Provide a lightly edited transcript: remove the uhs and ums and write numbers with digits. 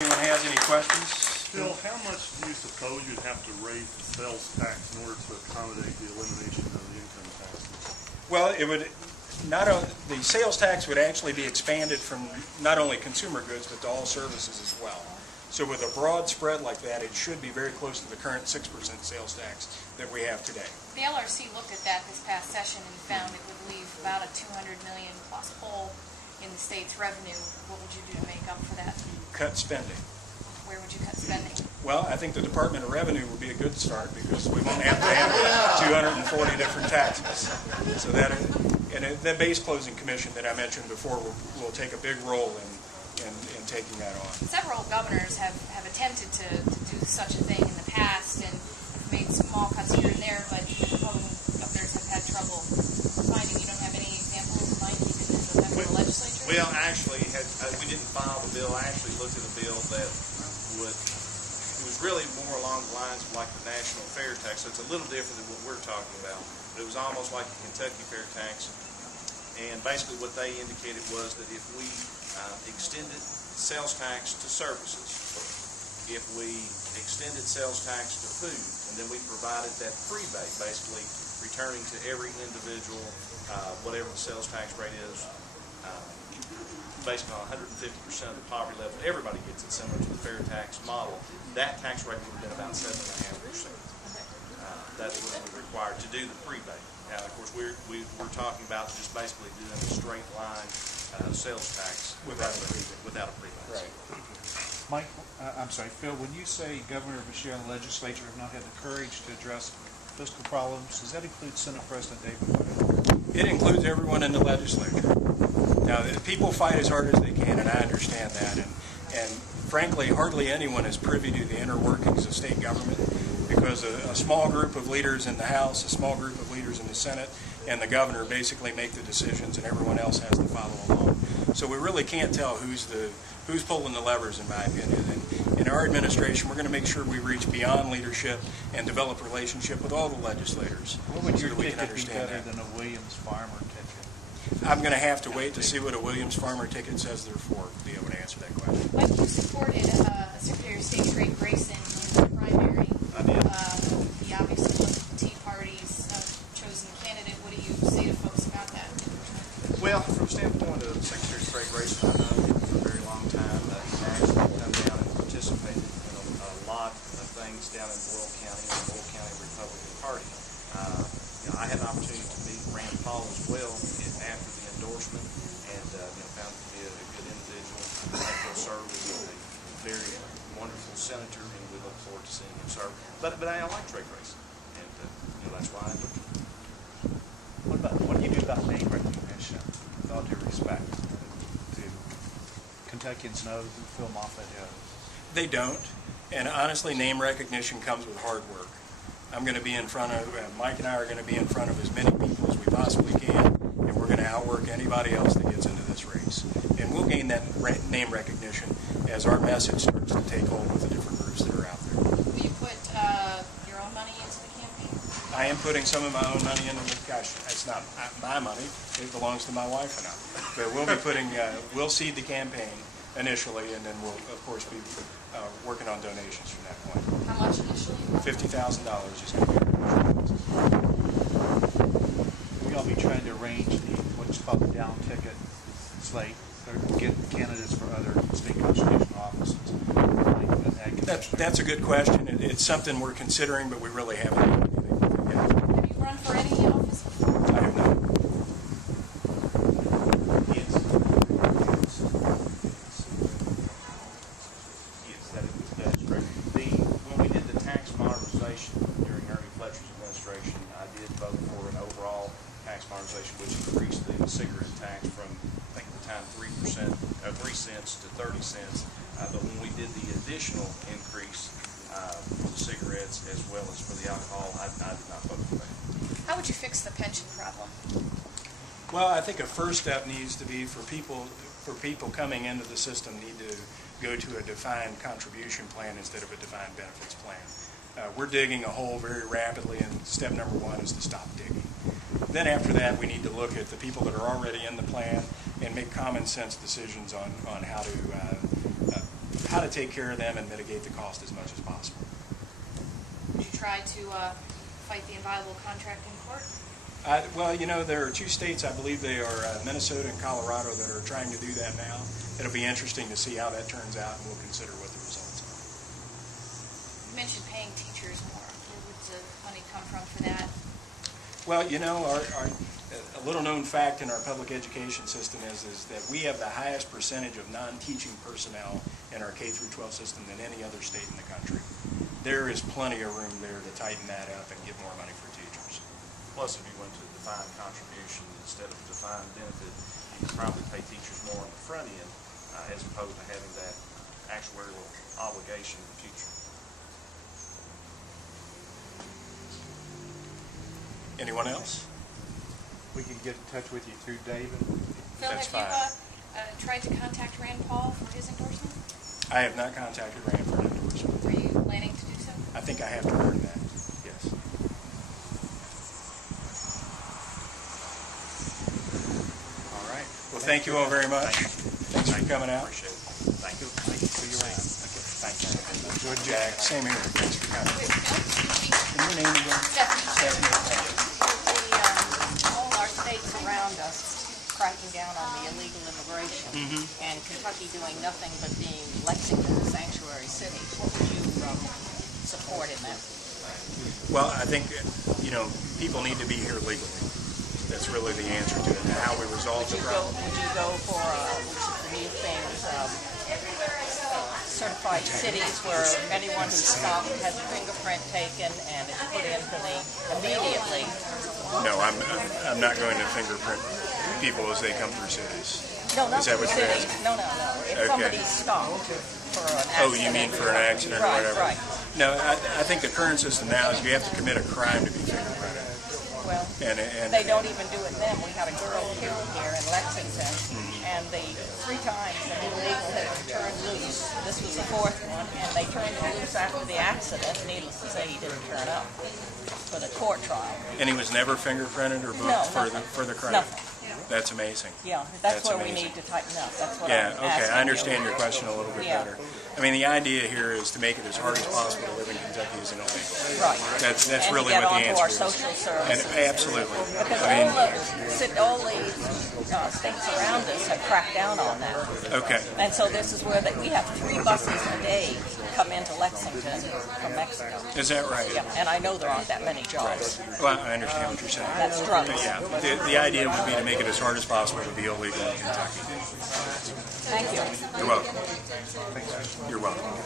Anyone has any questions? Phil, how much do you suppose you'd have to raise the sales tax in order to accommodate the elimination of the income tax? Well, it would not only, the sales tax would actually be expanded from not only consumer goods but to all services as well. So with a broad spread like that, it should be very close to the current 6% sales tax that we have today. The LRC looked at that this past session and found it would leave about a $200 million plus hole in the state's revenue. What would you do to make up for that? Cut spending. Where would you cut spending? Well, I think the Department of Revenue would be a good start because we won't have to have 240 different taxes. So that, and the base closing commission that I mentioned before will take a big role in taking that on. Several governors have attempted to do such a thing in the past and have made small cuts here and there, but Republican governors have had trouble finding. You don't have any examples, Mike, even as a member of the legislature? Well, actually, we didn't file the bill. I actually looked at a bill that it was really more along the lines of like the national fair tax, so it's a little different than what we're talking about. But it was almost like the Kentucky fair tax, and basically what they indicated was that if we extended sales tax to services, if we extended sales tax to food, and then we provided that rebate, basically returning to every individual whatever the sales tax rate is, based on 150% of the poverty level, everybody gets it similar to the fair tax model. That tax rate would have been about 7.5%. That's what we required to do the rebate. Now, of course, we're talking about just basically doing a straight line sales tax without a rebate. Right. Mike, I'm sorry, Phil, when you say Governor Beshear and the legislature have not had the courage to address fiscal problems, does that include Senate President David Wood? It includes everyone in the legislature. Now, people fight as hard as they can, and I understand that. And frankly, hardly anyone is privy to the inner workings of state government because a small group of leaders in the House, a small group of leaders in the Senate, and the governor basically make the decisions, and everyone else has to follow along. So we really can't tell who's pulling the levers, in my opinion. And in our administration, we're going to make sure we reach beyond leadership and develop a relationship with all the legislators. What would your so that we can ticket be understand better that. than a Williams Farmer ticket? I'm going to have to wait to see what a Williams Farmer ticket says they're for to be able to answer that question. Mike, you supported Secretary of State Craig Grayson in the primary. I did. He obviously wasn't the Tea Party's chosen candidate. What do you say to folks about that? Well, from the standpoint of Secretary Craig Grayson, I've known him for a very long time. He's actually come down and participated in a lot of things down in Boyle County and the Boyle County Republican Party. I had an opportunity to meet Rand Paul as well after the endorsement, and found him to be a good individual. I think he'll serve as a very wonderful senator, and we look forward to seeing him serve. But I like Craig Grayson, and that's why I endorsed him. What do you do about name recognition, with all due respect? Do Kentuckians know who Phil Moffett is? They don't, and honestly, name recognition comes with hard work. I'm going to be in front of, Mike and I are going to be in front of as many people as we possibly can, and we're going to outwork anybody else that gets into this race. And we'll gain that name recognition as our message starts to take hold with the different groups that are out there. Will you put your own money into the campaign? I am putting some of my own money into it. Gosh, it's not my money. It belongs to my wife and I. But we'll be putting, we'll seed the campaign initially, and then we'll, of course, be working on donations from that point. How much initially? $50,000 is going to be our We'll be trying to arrange what's called the down ticket slate, or get candidates for other state constitutional offices. That's a good question. It's something we're considering, but we really haven't done anything yet. Have you run for any office before? I have not. Yes, that's correct. When we did the tax modernization during Ernie Fletcher's administration, I did vote for an overall tax modernization, which increased the cigarette tax from, I think at the time, 3 cents to 30 cents. But when we did the additional increase for the cigarettes as well as for the alcohol, I did not vote for that. How would you fix the pension problem? Well, I think a first step needs to be for people coming into the system need to go to a defined contribution plan instead of a defined benefits plan. We're digging a hole very rapidly, and step number one is to stop digging. Then after that, we need to look at the people that are already in the plan and make common sense decisions on how to how to take care of them and mitigate the cost as much as possible. Did you try to fight the inviolable contract in court? Well, you know, there are 2 states, I believe they are Minnesota and Colorado, that are trying to do that now. It'll be interesting to see how that turns out, and we'll consider what the results are. You mentioned paying teachers more. Where would the money come from for that? Well, you know, a little-known fact in our public education system is that we have the highest percentage of non-teaching personnel in our K-12 system than any other state in the country. There is plenty of room there to tighten that up and get more money for teachers. Plus, if you went to defined contribution instead of defined benefit, you could probably pay teachers more on the front end as opposed to having that actuarial obligation in the future. Anyone else? We can get in touch with you through David. Phil, That's have fine. you tried to contact Rand Paul for his endorsement? I have not contacted Rand for an endorsement. Are you planning to do so? I think I have to earn that, yes. All right. Well, thank you all very much. Thanks for coming out. Appreciate it. Thank you. See you around. Okay, thank you. Enjoy Jack. Same here. Thanks for coming. And your name again? Stephanie. All our states around us cracking down on the illegal immigration, and Kentucky doing nothing but being Lexington, a sanctuary city. What would you support in that? Well, I think, you know, people need to be here legally. That's really the answer to it. And how we resolve the problem. Would you go for the new things, certified cities where anyone who's stopped has a fingerprint taken and it's put into the immediately? No, I'm not going to fingerprint people as they come through cities. No, not Is that the what you're cities. asking? No. If Okay. somebody's stopped for an accident. Oh, you mean for an accident or Right, whatever? right. No, I think the current system now is you have to commit a crime to be fingerprinted. Well, And they don't even do it then. We had a girl killed here in Lexington, and the 3 times the illegal had turned loose. This was the 4th one, and they turned him loose after the accident. Needless to say, he didn't turn up for the court trial. And he was never fingerprinted or booked No, for the crime? Nothing. That's amazing. Yeah, that's where amazing. we need to tighten up. That's what Yeah, I'm okay, asking I understand you. your question a little bit Yeah. better. I mean, the idea here is to make it as hard as possible to live in Kentucky as an illegal. Right. That's and really to get what the onto answer our is. social services. And absolutely. Because I mean, all the states around us have cracked down on that. okay. And so this is where we have 3 buses a day come into Lexington from Mexico. Is that right? Yeah, and I know there aren't that many jobs. Well, I understand what you're saying. That's drugs. Yeah, the idea would be to make it as hard as possible to be illegal in Kentucky. Thank you. You're welcome. You're welcome.